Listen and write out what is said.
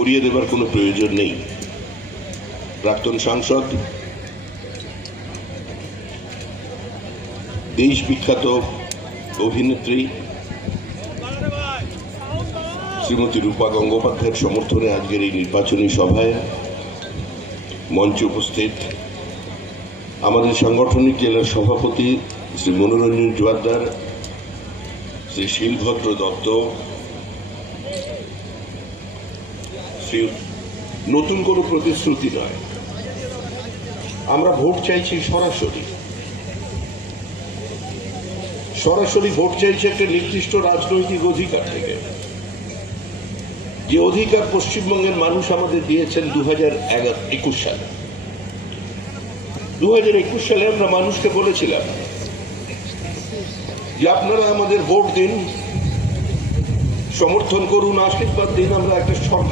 করিয়ে দেবার কোনো প্রয়োজন নেই। প্রাক্তন সাংসদ, দেশ বিখ্যাত অভিনেত্রী শ্রীমতী রূপা গঙ্গোপাধ্যায়ের সমর্থনে আজকের এই নির্বাচনী সভায় মঞ্চে উপস্থিত আমাদের সাংগঠনিক জেলার সভাপতি শ্রী মনোরঞ্জন জোয়ারদার, শ্রী শিলভদ্র দত্ত, নতুন কোনো প্রতিশ্রুতি নয়, আমরা ভোট চাইছি সরাসরি ভোট চাইছি একটা নির্দিষ্ট রাজনৈতিক অধিকার থেকে, যে অধিকার পশ্চিমবঙ্গের মানুষ আমাদের দিয়েছেন 2021 সালে। 2021 সালে আমরা মানুষকে বলেছিলাম যে আপনারা আমাদের ভোট দিন, সমর্থন করুন, আশীর্বাদ দিন, আমরা একটা সরকার